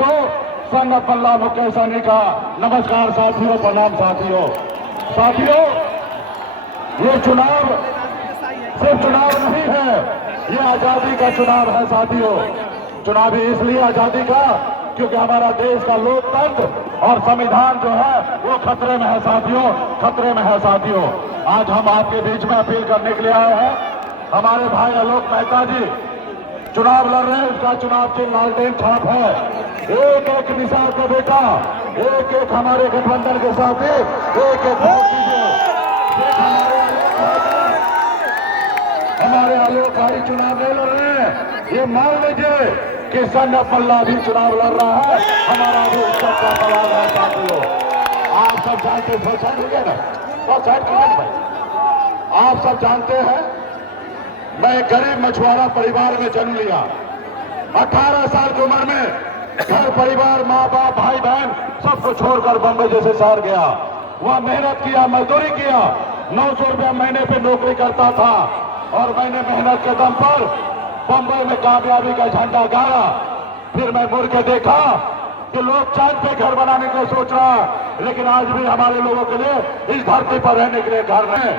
को संगत पल्ला मुकेश सहनी का नमस्कार साथियों, प्रणाम साथियों। साथियों, ये चुनाव सिर्फ चुनाव नहीं है, ये आजादी का चुनाव है साथियों। चुनाव इसलिए आजादी का क्योंकि हमारा देश का लोकतंत्र और संविधान जो है वो खतरे में है साथियों, खतरे में है साथियों। आज हम आपके बीच में अपील करने के लिए आए हैं। हमारे भाई आलोक मेहता जी चुनाव लड़ रहे हैं, उसका चुनाव चिन्ह लालटेन छाप है। एक एक निषाद का बेटा, एक एक हमारे गठबंधन के साथ एक एक वोट दीजिए। हमारे आलोक भाई चुनाव नहीं लड़ रहे हैं, ये मान लीजिए कि संगत पल्ला भी चुनाव लड़ रहा है। हमारा भी उत्सव का सवाल है साथियों। आप सब जानते हैं ना, भाई आप सब जानते हैं मैं गरीब मछुआरा परिवार में जन्म लिया। 18 साल की उम्र में घर परिवार, माँ बाप, भाई बहन सबको छोड़कर बम्बई जैसे शहर गया। वहाँ मेहनत किया, मजदूरी किया। 900 रुपया महीने पे नौकरी करता था और मैंने मेहनत के दम पर बम्बई में कामयाबी का झंडा गाड़ा। फिर मैं मुड़ के देखा कि लोग चांद पे घर बनाने के लिए सोच रहा है, लेकिन आज भी हमारे लोगों के लिए इस धरती पर रहने के लिए घर नहीं।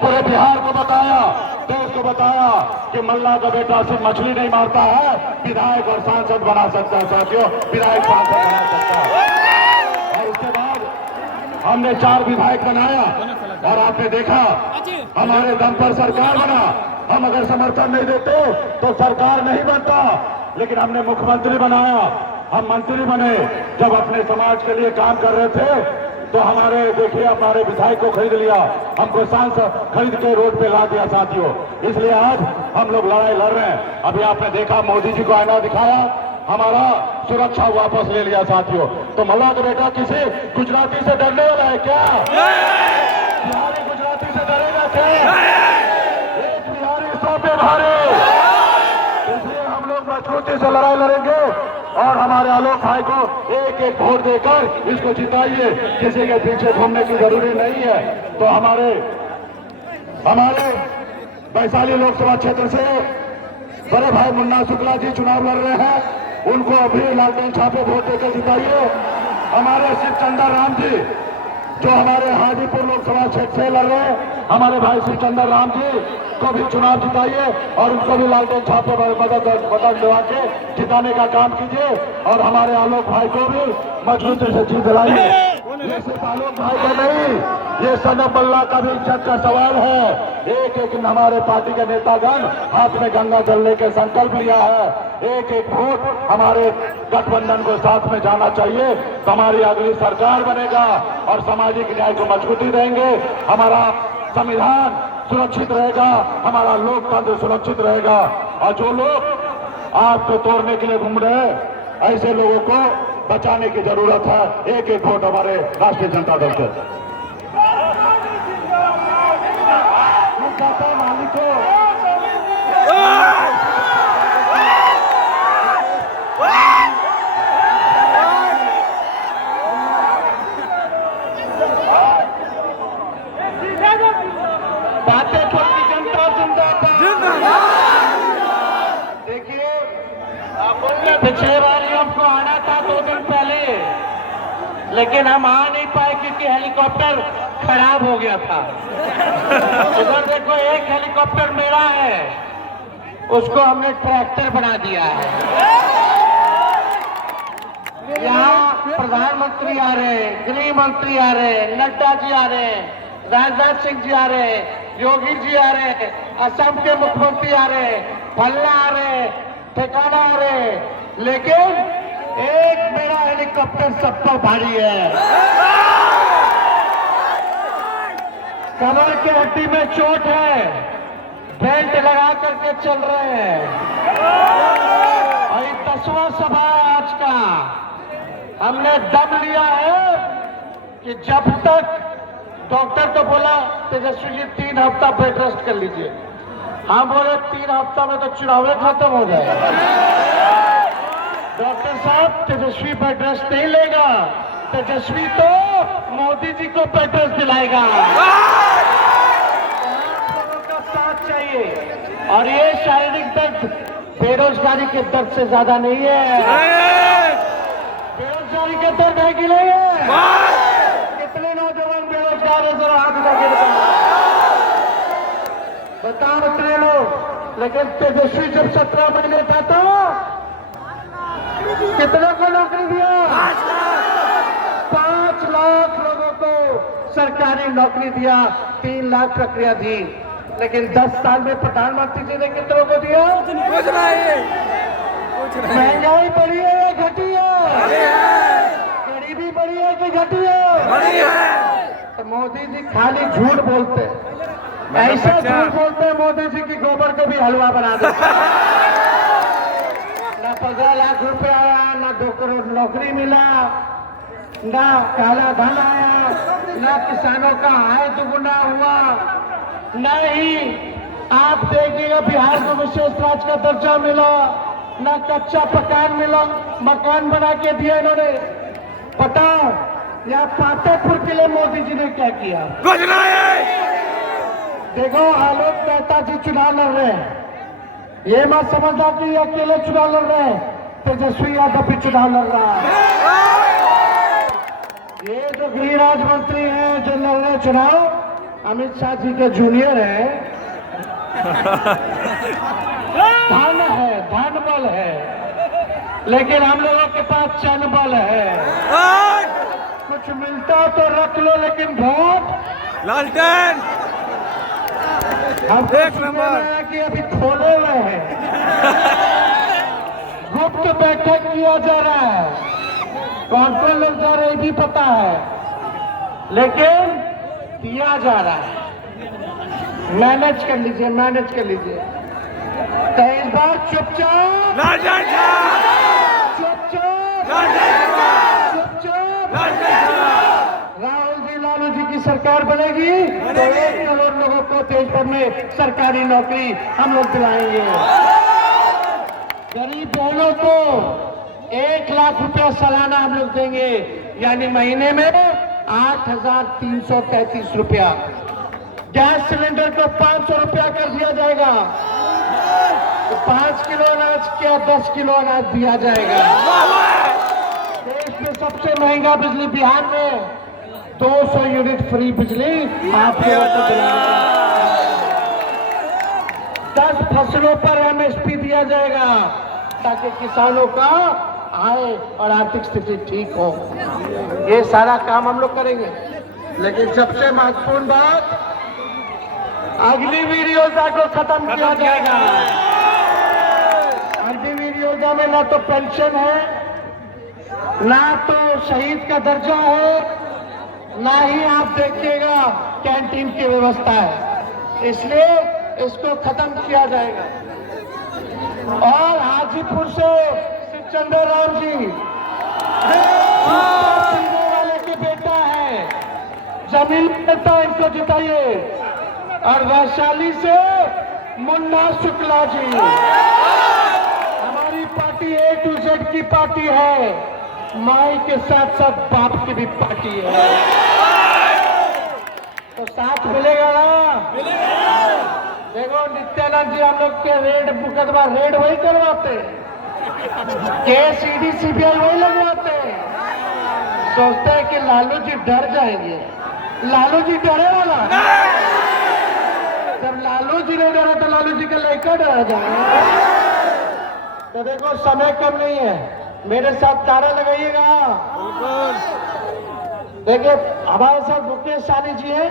पूरे बिहार को बताया, देश को बताया कि मल्ला का बेटा सिर्फ मछली नहीं मारता है, विधायक और सांसद बना सकता है साथियों, विधायक सांसद बना सकता है। और उसके बाद हमने 4 विधायक बनाया और आपने देखा हमारे दम पर सरकार बना। हम अगर समर्थन नहीं देते तो सरकार नहीं बनता, लेकिन हमने मुख्यमंत्री बनाया, हम मंत्री बने। जब अपने समाज के लिए काम कर रहे थे तो हमारे देखिए हमारे विधायक को खरीद लिया, हमको सांसद खरीद के रोड पे ला दिया साथियों। इसलिए आज हम लोग लड़ाई लड़ रहे हैं। अभी आपने देखा मोदी जी को आईना दिखाया, हमारा सुरक्षा वापस ले लिया साथियों। तो मल्ला का बेटा किसी गुजराती से डरने वाला है क्या? बिहारी गुजराती से डरेगा क्या? एक बिहारी 100 पे भारी। इसलिए हम लोग मजबूती से लड़ाई लड़ेंगे और हमारे आलोक भाई को एक एक वोट देकर इसको जिताइए। किसी के पीछे घूमने की जरूरी नहीं है। तो हमारे वैशाली लोकसभा क्षेत्र से बड़े भाई मुन्ना शुक्ला जी चुनाव लड़ रहे हैं, उनको अभी लालटेन छापे वोट देकर जिताइए। हमारे शिवचंद्र राम जी जो हमारे हाजीपुर लोकसभा क्षेत्र से लड़ रहे हैं, हमारे भाई शिवचंद्र राम जी को भी चुनाव जिताइए और उनको भी लालटेन छापे बटन दबा के जिताने का काम कीजिए। और हमारे आलोक भाई को भी मजबूती से जीत दिलाइए। ये सिर्फ आलोक भाई का नहीं, ये संगत पल्ला का भी इज्जत का सवाल है। एक एक हमारे पार्टी के नेतागण हाथ में गंगा जलने के संकल्प लिया है। एक एक वोट हमारे गठबंधन को साथ में जाना चाहिए। तो हमारी अगली सरकार बनेगा और सामाजिक न्याय को मजबूती देंगे। हमारा संविधान सुरक्षित रहेगा, हमारा लोकतंत्र सुरक्षित रहेगा। और जो लोग आपको तोड़ने के लिए घूम रहे हैं, ऐसे लोगों को बचाने की जरूरत है। एक एक वोट हमारे राष्ट्रीय जनता दल के मालिक को बातें छोटी जनता जिंदाबाद। देखिए पिछले बार हमको आना था 2 दिन पहले, लेकिन हम आ नहीं पाए क्योंकि हेलीकॉप्टर खराब हो गया था। इधर देखो एक हेलीकॉप्टर मेरा है, उसको हमने ट्रैक्टर बना दिया है। यहाँ प्रधानमंत्री आ रहे हैं, गृह मंत्री आ रहे हैं, नड्डा जी आ रहे हैं, राजनाथ सिंह जी आ रहे हैं, योगी जी आ रहे हैं, असम के मुख्यमंत्री आ रहे हैं, फल्ला आ रहे हैं, ठिकाना आ रहे हैं, लेकिन एक मेरा हेलीकॉप्टर सब पर भारी है। कमर के हड्डी में चोट है, बेल्ट लगा करके चल रहे हैं। और ये 10वां सभा है आज का। हमने दम लिया है कि जब तक डॉक्टर तो बोला तेजस्वी जी 3 हफ्ता बेड रेस्ट कर लीजिए, हम बोले 3 हफ्ता में तो चुनाव खत्म हो जाएगा। डॉक्टर साहब तेजस्वी बेड रेस्ट नहीं लेगा, तेजस्वी तो मोदी जी को बेड रेस्ट दिलाएगा। आप लोगों का साथ चाहिए। और ये शारीरिक दर्द बेरोजगारी के दर्द से ज्यादा नहीं है। मास्टर है कि नहीं है? कितने नौजवान बेरोजगार है? जरा हाथ उठा के बताओ कितने लोग। लेकिन तेजस्वी जब 17 महीने था तो कितने को नौकरी दिया? 5 लाख लोगों को सरकारी नौकरी दिया, 3 लाख प्रक्रिया दी। लेकिन 10 साल में प्रधानमंत्री जी ने कितनों को दिया? महंगाई बढ़ी है या घटी है? गरीबी बढ़ी है कि घटी है? तो मोदी जी खाली झूठ बोलते, ऐसा झूठ बोलते हैं मोदी जी की गोबर को भी हलवा बना देते। ना 15 लाख रुपए आया, ना 2 करोड़ नौकरी मिला, ना काला धन आया, ना किसानों का आय दुगुना हुआ, ना ही आप देखिएगा बिहार को विशेष राज्य का दर्जा मिला, ना कच्चा पकान मिला, मकान बना के दिया इन्होंने। बताओ या पातेपुर के लिए मोदी जी ने क्या किया? कुछ नहीं। देखो आलोक मेहता जी चुनाव लड़ रहे हैं, ये मत समझना कि अकेले चुनाव लड़ रहे हैं, तेजस्वी यादव भी चुनाव लड़ रहा है। ये जो गृह राज्य मंत्री हैं जो लड़ रहे चुनाव, अमित शाह जी के जूनियर है। धन है, धन बल है, लेकिन हम लोगों के पास चन बल है। कुछ मिलता तो रख लो, लेकिन वोट लालटेन हम एक नंबर कि अभी खोले हुए हैं, गुप्त बैठक किया जा रहा है, कौन कौन लोग जा रहे हैं भी पता है, लेकिन किया जा रहा है। मैनेज कर लीजिए, मैनेज कर लीजिए। तो इस बार चुपचाप राहुल जी लालू जी की सरकार बनेगी तो 1 करोड़ लोगों को देश भर में सरकारी नौकरी हम लोग दिलाएंगे। गरीब बहनों को 1 लाख रुपया सालाना हम लोग देंगे, यानी महीने में 8,333 रुपया। गैस सिलेंडर को 500 रुपया कर दिया जाएगा, तो 5 किलो अनाज क्या 10 किलो अनाज दिया जाएगा। देश में सबसे महंगा बिजली बिहार में 200 यूनिट फ्री बिजली आप लोगों को दिलाएगा। 10 फसलों पर एमएसपी दिया जाएगा ताकि किसानों का आय और आर्थिक स्थिति ठीक हो। ये सारा काम हम लोग करेंगे। लेकिन सबसे महत्वपूर्ण बात, अग्निवीर योजना को खत्म किया जाएगा। अग्निवीर योजना में ना तो पेंशन है, ना तो शहीद का दर्जा है, ना ही आप देखिएगा कैंटीन की व्यवस्था है, इसलिए इसको खत्म किया जाएगा। और हाजीपुर से चंद्र राम जी पीने वाले के बेटा है, जमीन देता इनको जिताइए। और वैशाली से मुन्ना शुक्ला जी, हमारी पार्टी A to Z की पार्टी है, माई के साथ साथ बाप की भी पार्टी है, तो साथ मिलेगा ना? देखो नित्यानंद जी हम लोग के रेड मुकदमा रेड वही करवाते, केस ईडी सीबीआई वही लगवाते। सोचते हैं कि लालू जी डर जाएंगे, लालू जी डरे वाला। जब लालू जी नहीं डरा तो लालू जी का लड़का डरा जाएगा। तो देखो समय कम नहीं है, मेरे साथ तारा लगाइएगा। देखिए हमारे साथ मुकेश सहनी जी हैं,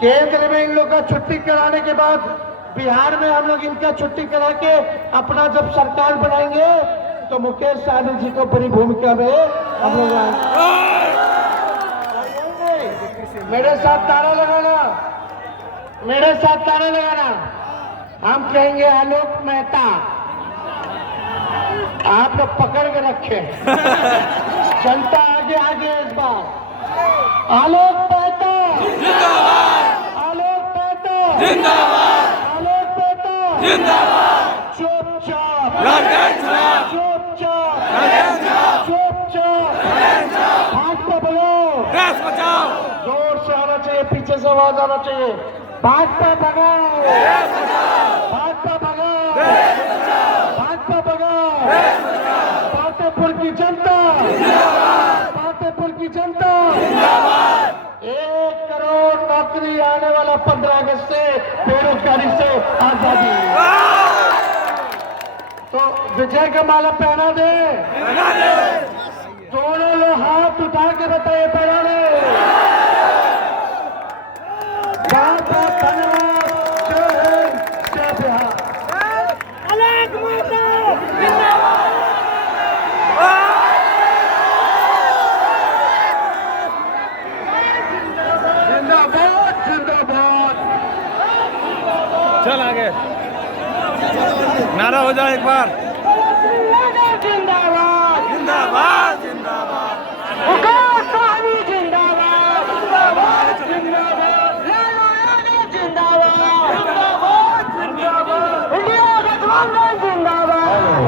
केंद्र में इन लोग का छुट्टी कराने के बाद बिहार में हम लोग इनका छुट्टी करा के अपना जब सरकार बनाएंगे तो मुकेश सहनी जी को बड़ी भूमिका में हम लोग मेरे साथ तारा लगाना, मेरे साथ तारा लगाना। हम कहेंगे आलोक मेहता, आप लोग पकड़ के रखे। जनता आगे आगे इस बार आलोक मेहता जिंदाबाद, आलोक मेहता जिंदाबाद, आलोक मेहता जिंदाबाद। चुपचाप चुपचाप चुपचाप भाजपा बोलो, जोर से आना चाहिए, पीछे से आवाज आना चाहिए। भाजपा भगाओ, भाजपा भगाओ, भाजपा भगाओ, पातेपुर की जनता फतेहपुर की जनता 1 करोड़ नौकरी आने वाला 15 अगस्त से, बेरोजगारी से आजादी। तो विजय का माला पहना दे, दोनों लोग हाथ उठा के बताइए पहना दे। बहुत बहुत धन्यवाद। जय हिंद, जय बिहार। जिंदाबाद जिंदाबाद। चल आगे नारा हो जाए एक बार।